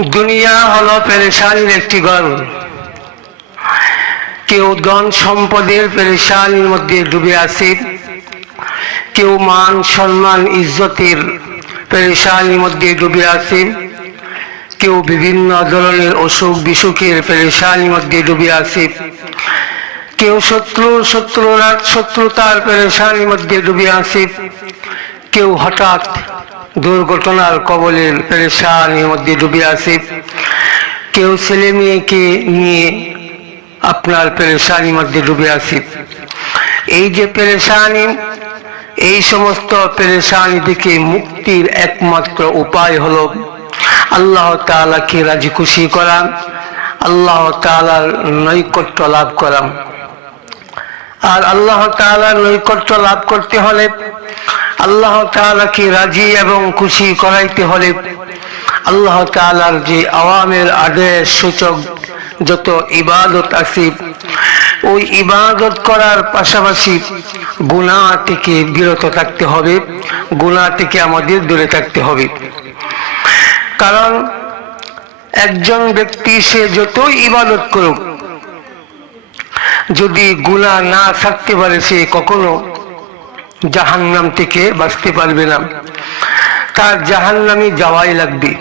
দুনিয়া হলো পেরেশানির একটি গর্ব কেউ ধন সম্পদের পেরেশানির মধ্যে ডুবে আছে। কেউ মান, সম্মান, ইজ্জতের পেরেশানির মধ্যে ডুবে আছে। কেউ বিভিন্ন ধরনের অসুখ বিসুখের পেরেশানির মধ্যে ডুবে আছে। কেউ শত্রু, শত্রুরা, শত্রুতার পেরেশানির মধ্যে ডুবে আছে। কেউ হঠাৎ দুর্ঘটনার কবলের পেরেশানির মধ্যে ডুবে আছে। কেউ ছেলে মেয়েকে নিয়ে আপনার পেরেশানির মধ্যে ডুবে আছে। এই যে পেরেশানি, এই সমস্ত পেরেশানি থেকে মুক্তির একমাত্র উপায় হলো আল্লাহ তাআলাকে রাজি খুশি করা, আল্লাহ তাআলার নৈকট্য লাভ করা। আর আল্লাহ তাআলার নৈকট্য লাভ করতে হলে আল্লাহ তাআলাকে রাজি এবং খুশি করাইতে হলে আল্লাহ তাআলার যে আওয়ামের আদেশ, সূচক, যত ইবাদত আছে, ওই ইবাদত করার পাশাপাশি গুণা থেকে বিরত থাকতে হবে। গুণা থেকে আমাদের দূরে থাকতে হবে। কারণ একজন ব্যক্তি, সে যতই ইবাদত করুক, যদি গুণা না থাকতে পারে, সে কখনো জাহান্নাম থেকে বাঁচতে পারবে না। তার জাহান্নামে যাওয়াই লাগবে।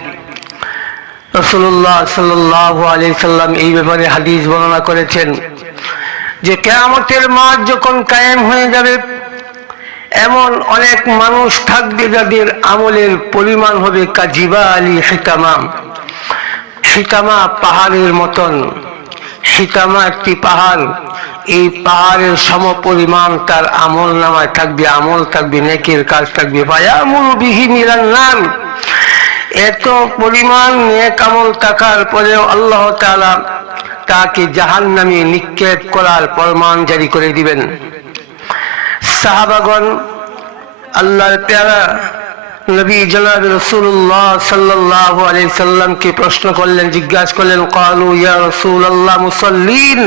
রসুল্লাহ সাল্লাহ আলি সাল্লাম এই ব্যাপারে হাদিস বর্ণনা করেছেন যে, কেয়ামতের মাঠ যখন কায়েম হয়ে যাবে, এমন অনেক মানুষ থাকবে যাদের আমলের পরিমাণ হবে কাজিবা আলী হিতামাম সীতামা পাহাড়ের মতন। সীতামা একটি পাহাড়। এই পাহাড়ের সম পরিমাণ তার আমল নামায় থাকবে, আমল থাকবে, নেকের কাজ থাকবে। ভায়ামুল বিহীন নাম। এত পরিমাণ নেক আমল থাকার পরেও আল্লাহ তাআলা তাকে জাহান নামে নিক্ষেপ করার প্রমাণ জারি করে দিবেন। সাহাবাগণ, আল্লাহর প্যারা নবী জনাব রসুল্লাহ সাল্লাহ আলী সাল্লামকে প্রশ্ন করলেন, জিজ্ঞাসা করলেন, কালু ইয়া রসুল আল্লাহ মুসল্লিন?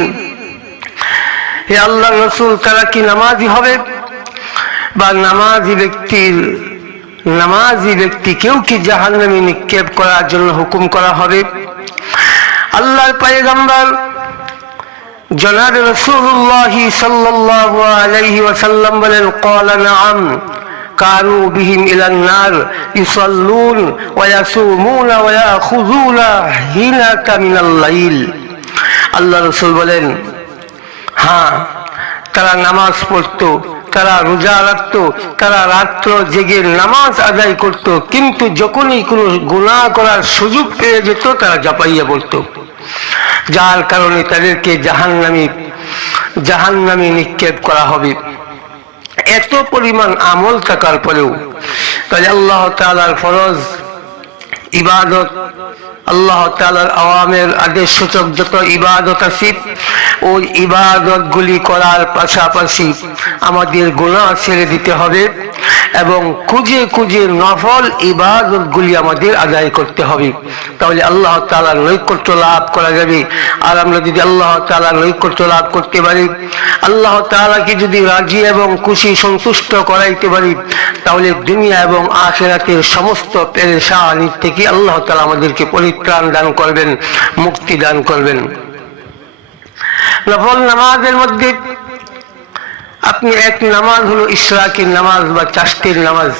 হে আল্লাহ রসুল, তারা কি নামাজি হবে? বা নামাজি ব্যক্তির, নামাজি ব্যক্তিকেও কি জাহান্নামে নিক্ষেপ করার জন্য হুকুম করা হবে? আল্লাহর পায়গাম্বার জনাব রসুল্লাহ সাল্লাহ আলাইহি ওয়াসাল্লাম বলেন, কলা নাম কারু বিহীন ইলান্নার ইসাল্লুন ওয়াসুমুনা ওয়াখুজুনা হিনাকা কামিনাল লাইল। আল্লাহ রসুল বলেন হ্যাঁ তারা নামাজ পড়তো, তারা রোজা রাখত, তারা রাত্র জেগে নামাজ আদায় করত, কিন্তু যখনই কোনো গুণা করার সুযোগ পেয়ে যেত, তারা জাপাইয়া বলত। যার কারণে তাদেরকে জাহান্নামি জাহান্নামি নিক্ষেপ করা হবে। এত পরিমাণ আমল থাকার পরেও তাই আল্লাহ তালার ফরজ, ইবাদত, আল্লাহ তালার আওয়ামের আদেশ সূচক যত ইবাদত আছি, ওই ইবাদত গুলি করার পাশাপাশি আমাদের গোলা ছেড়ে দিতে হবে। এবং খুঁজে খুঁজে নফল ইবাদত গুলি আমাদের আদায় করতে হবে। তাহলে আল্লাহ তালার নৈকট্য লাভ করা যাবে। আর আমরা যদি আল্লাহ তালার নৈকট্য লাভ করতে পারি, আল্লাহ তালাকে যদি রাজি এবং খুশি সন্তুষ্ট করাইতে পারি, তাহলে দুনিয়া এবং আখেরাতের সমস্ত পেরেশানির থেকে আল্লাহ তালা আমাদেরকে পরিত্রাণ দান করবেন, মুক্তি দান করবেন। নফল নামাজের মধ্যে আপনি এক নামাজ হলো ইশরাকের নামাজ বা চাষতের নামাজ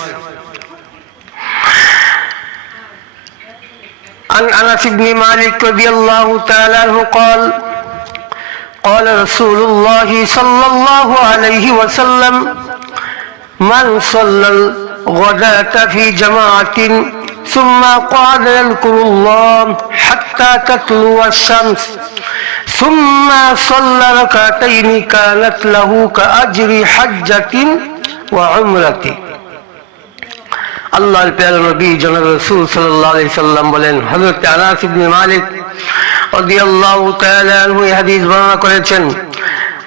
عن انس بن مالك رضي الله تعالى عنه قال قال رسول الله صلى الله عليه وسلم من صلى الغداة في جماعة ثم قعد يذكر الله حتى تطلع الشمس ثم صلى ركعتين كانت له كأجر حجة وعمرة আল্লাহর পেয়ারা নবী জনাব রসুল সাল্লাল্লাহু আলাইহি সাল্লাম বলেন হযরত আনাস ইবনে মালিক রাদিয়াল্লাহু তাআলা আনহু এই হাদিস বর্ণনা করেছেন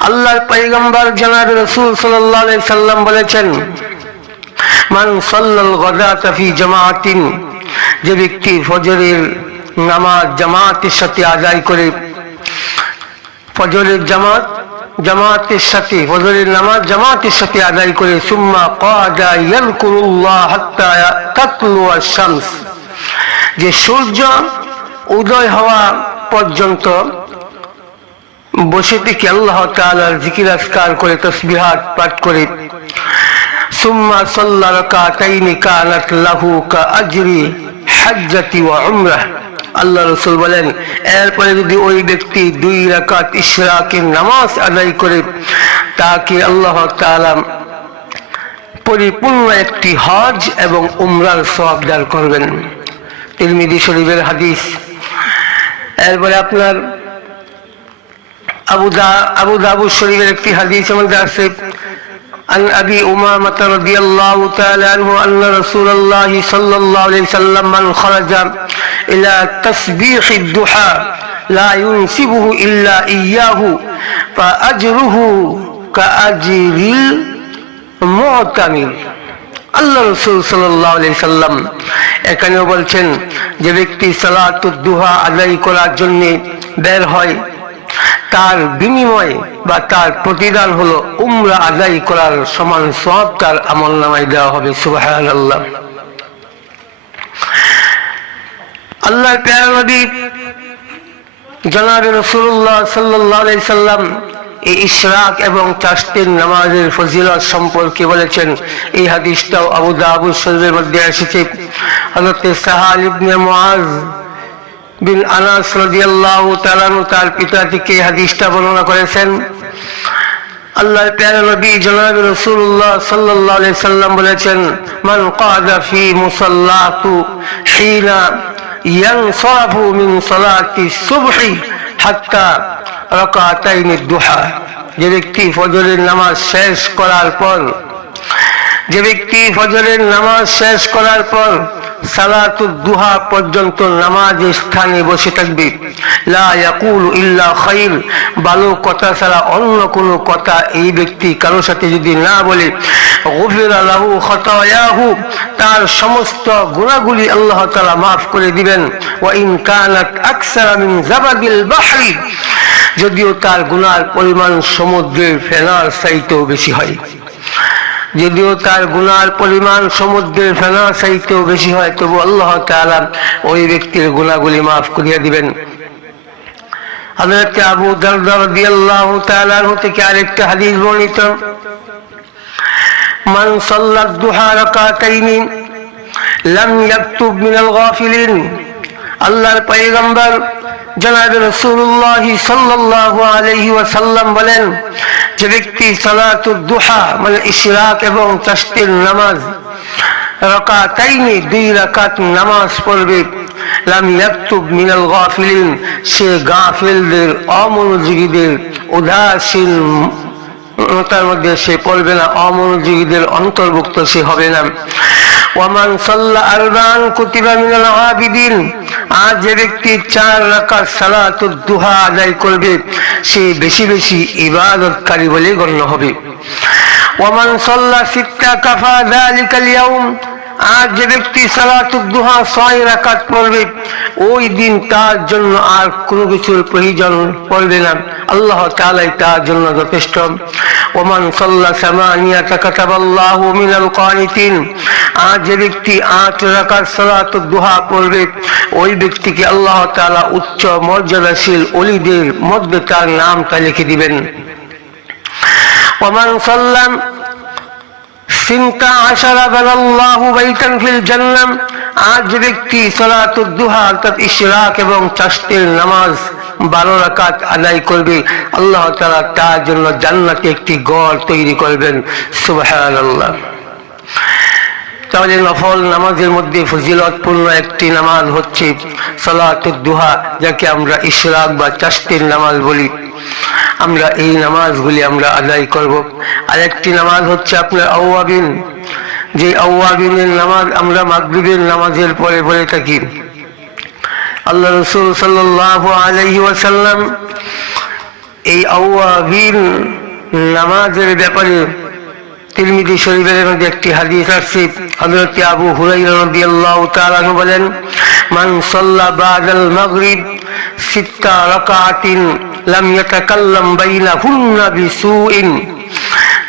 আল্লাহর পয়গম্বর জনাব রসুল সাল্লাল্লাহু আলাইহি সাল্লাম বলেছেন মান সাল্লাল গাদাতা ফি জামাআতিন যে ব্যক্তি ফজরের নামাজ জামাতের সাথে আদায় করে ফজরের জামাত, জামাতের সাথে, ফজরের নামাজ জামাতের সাথে আদায় করে, সুম্মা কাদা ইয়ালকুরুল্লাহ হাত্তা তাতলু আশ-শামস। যে সূর্য উদয় হওয়া পর্যন্ত বসে থেকে আল্লাহ তাআলার জিকির আজকার করে, তসবিহাত পাঠ করে, সুম্মা সাল্লা রাকাতাইনি কানাত লাহু কা আজরি হাজ্জাতি ওয়া উমরাহ। আল্লাহ রসুল বলেন, এরপরে যদি ওই ব্যক্তি দুই রাকাত ইশরাকের নামাজ আদায় করে, তাকে আল্লাহ তাআলা পরিপূর্ণ একটি হজ এবং উমরার সওয়াব দান করবেন। তিরমিজি শরীফের হাদিস। এরপরে আপনার আবু দা, আবু দাবু শরীফের একটি হাদিস আমাদের আছে। عن أبي أمامة رضي الله تعالى عنه أن رسول الله صلى الله عليه وسلم من خرج إلى تسبيح الضحى لا ينسبه إلا إياه فأجره كأجر المعتمر আল্লাহ রসুল সাল্লাহ আলি সাল্লাম এখানেও বলছেন যে ব্যক্তি সালাতুদ্দুহা আদায় করার জন্য বের হয় তার বিনিময়ে বা তার প্রতিদান হলো উমরা আদায় করার সমান সব তার আমল নামায় দেওয়া হবে সুবাহ আল্লাহ আল্লাহ নবী জনাব রসুল্লাহ সাল্লাহ সাল্লাম এই ইশরাক এবং চাষতের নামাজের ফজিলত সম্পর্কে বলেছেন। এই হাদিসটাও আবু দাবু শরীরের মধ্যে এসেছে। হজরত সাহাল ইবনে মুআজ বিন আনাস রাদিয়াল্লাহু তাআলা তার পিতা থেকে হাদিসটা বর্ণনা করেছেন। আল্লাহর প্যারা নবী জনাব রাসূলুল্লাহ সাল্লাল্লাহু আলাইহি সাল্লাম বলেছেন, মান কাদা ফি মুসাল্লাতু হিনা ইয়ানসাফু মিন সালাতি সুবহি হাত্তা রাকাতাইনি দুহা। যে ব্যক্তি ফজরের নামাজ শেষ করার পর, যে ব্যক্তি ফজরের নামাজ শেষ করার পর অন্য কথা এই ব্যক্তি কারও সাথে যদি না বলে তার সমস্ত গুণাগুলি আল্লাহ মাফ করে দিবেন। যদিও তার গুনার পরিমাণ সমুদ্রের ফেনার চাইতেও বেশি হয়। যদিও তার গুনার পরিমাণ সমুদ্রের ফেনা চাইতেও বেশি হয়, তবু আল্লাহ তাআলা ওই ব্যক্তির গুণাগুলি মাফ করিয়া দিবেন। হযরত আবু থেকে আরেকটা হাদিস বর্ণিত, মান সাল্লা দুহা রাকাতাইনি লাম ইয়াকতুব মিনাল গাফিলিন আল্লাহর পয়গম্বর জনাব রসুল্লাহ বলেন, যে ব্যক্তি সালাতুর দুহা মানে ইশরাক এবং চাস্তির নামাজ দুই নামাজ পড়বে। মিনাল সে গাফিলদের, অমনোযোগীদের উদাসীন তার মধ্যে সে পড়বে না, অমনোযোগীদের অন্তর্ভুক্ত সে হবে না। ওয়ামান সাল্লা আরবান কুতিবা মিনাল আবিদিন, আর যে ব্যক্তি চার রাকাত সালাতুদ দুহা আদায় করবে, সে বেশি বেশি ইবাদতকারী বলে গণ্য হবে। ওয়ামান সাল্লা সিত্তা কাফা যালিকাল ইয়াউম আর যে ব্যক্তি সালাতুদ দুহা ছয় রাকাত পড়বে, ওই দিন তার জন্য আর কোনো কিছুর প্রয়োজন পড়বে না। আল্লাহ তালাই তার জন্য যথেষ্ট। ওমান সাল্লা সামানিয়াতা কাতাবাল্লাহু মিনাল কানিতিন। আর যে ব্যক্তি আট রাকাত দুহা পড়বে, ওই ব্যক্তিকে আল্লাহ তালা উচ্চ মর্যাদাশীল অলিদের মধ্যে তার নামটা লিখে দিবেন। ওমান সাল্লাম সিনতা আশারা বানাল্লাহু বাইতান আজ ব্যক্তি সালাতুদ দুহা, অর্থাৎ ইশরাক এবং চাষতের নামাজ বারো রাকাত আদায় করবে, আল্লাহ তাআলা তার জন্য জান্নাতে একটি গড় তৈরি করবেন। সুবহানাল্লাহ। তাহলে নফল নামাজের মধ্যে ফজিলতপূর্ণ একটি নামাজ হচ্ছে সালাতুদ দুহা, যাকে আমরা ইশরাক বা চাষতের নামাজ বলি। আমরা এই নামাজগুলি আমরা আদায় করব। আর একটি নামাজ হচ্ছে আপনার আউয়াবিন। যে আউয়াবিনের নামাজ আমরা মাগরিবের নামাজের পরে পড়ে থাকি। আল্লাহ রসুল সাল্লাহ আলহি ওয়াসাল্লাম এই আউয়াবিন নামাজের ব্যাপারে তিরমিজি শরীফের মধ্যে একটি হাদিস আসছে হযরত আবু হুরাইরা রাদিয়াল্লাহু তাআলা আনহু বলেন মান সাল্লা বাদাল মাগরিব সিত্তা রাকাতিন লাম ইয়াতাকাল্লাম বাইনাহুন্না বিসুইন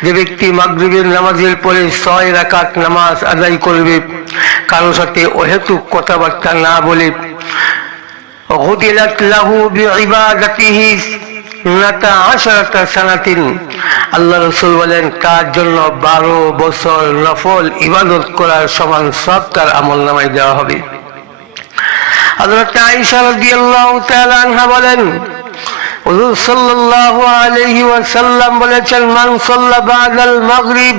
যে ব্যক্তি মাগরিবের নামাজের পরে ছয় রাকাত নামাজ আদায় করবে কারো সাথে অহেতুক কথাবার্তা না বলে غدلت له بعبادته নাতা আশারাতা সানাতিন আল্লাহ রসুল বলেন তার জন্য বারো বছর নফল ইবাদত করার সমান সব তার আমল নামায় দেওয়া হবে। হযরত আয়েশা রাদিয়াল্লাহু তাআলা আনহা বলেন, হুজুর সাল্লাল্লাহু আলাইহি ওয়াসাল্লাম বলেছেন, মান সাল্লা বাদাল মাগরিব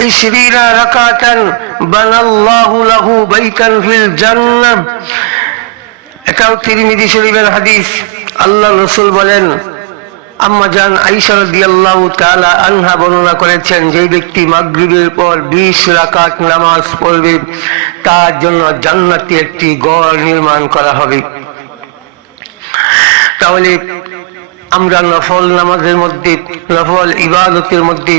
20 রাকাতান বানাল্লাহু লাহু বাইতান ফিল জান্নাহ। এটাও তিরমিজি শরীফের হাদিস। আল্লাহ রসুল বলেন আম্মা জান আইসা রাদিয়াল্লাহু তাআলা আনহা বর্ণনা করেছেন যে ব্যক্তি মাগরিবের পর 20 রাকাত নামাজ পড়বে, তার জন্য জান্নাতে একটি গড় নির্মাণ করা হবে। তাহলে আমরা নফল নামাজের মধ্যে, নফল ইবাদতের মধ্যে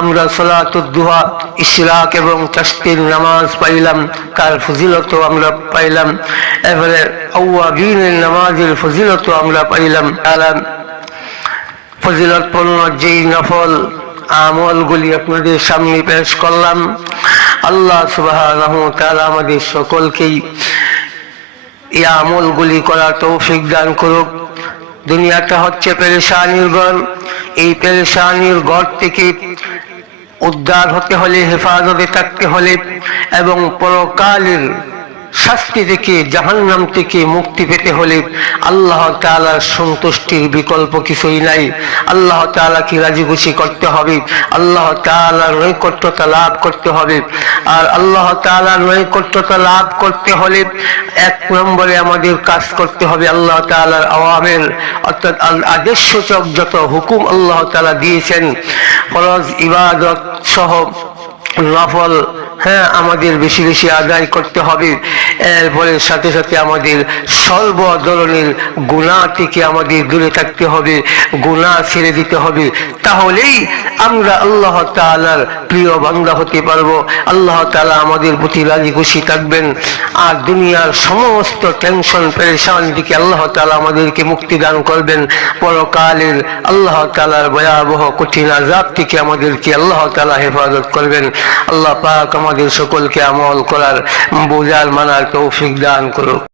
আমরা সলাতুদ্দুহা ইশরাক এবং তাসতির নামাজ পাইলাম, তার ফজিলত আমরা পাইলাম। এবারে আউয়াবিনের নামাজের ফজিলত আমরা পাইলাম। আলাম ফজিলতপূর্ণ যেই নফল আমলগুলি আপনাদের সামনে পেশ করলাম, আল্লাহ সুবাহ আমাদের সকলকেই এই আমলগুলি করার তৌফিক দান করুক। দুনিয়াটা হচ্ছে পেরেশানির ঘর। এই পেরেশানির ঘর থেকে উদ্ধার হতে হলে, হেফাজতে থাকতে হলে এবং পরকালের শাস্তি থেকে, জাহান্নাম থেকে মুক্তি পেতে হলে আল্লাহ তাআলার সন্তুষ্টির বিকল্প কিছুই নাই। আল্লাহ তাআলাকে রাজি খুশি করতে হবে? আল্লাহ তাআলার নৈকট্যতা লাভ করতে হবে। আর আল্লাহ তাআলার নৈকট্যতা লাভ করতে হলে এক নম্বরে আমাদের কাজ করতে হবে আল্লাহ তাআলার আওয়ামের। অর্থাৎ আদেশ সূচক যত হুকুম আল্লাহ তালা দিয়েছেন, ফরজ ইবাদত সহ নফল হ্যাঁ আমাদের বেশি বেশি আদায় করতে হবে। এরপরে সাথে সাথে আমাদের সর্ব ধরনের গুণা থেকে আমাদের দূরে থাকতে হবে গুণা ছেড়ে দিতে হবে। তাহলেই আমরা আল্লাহ তাআলার প্রিয় বান্দা হতে পারব। আল্লাহ তালা আমাদের প্রতি রাজি খুশি থাকবেন। আর দুনিয়ার সমস্ত টেনশন পেরেশান থেকে আল্লাহ তাআলা আমাদেরকে মুক্তি দান করবেন। পরকালের আল্লাহ তালার ভয়াবহ কঠিন আজাব থেকে আমাদেরকে আল্লাহ তাআলা হেফাজত করবেন। আল্লাহ পাক আমাদের সকলকে আমল করার বোঝার মানার তৌফিক দান করুক।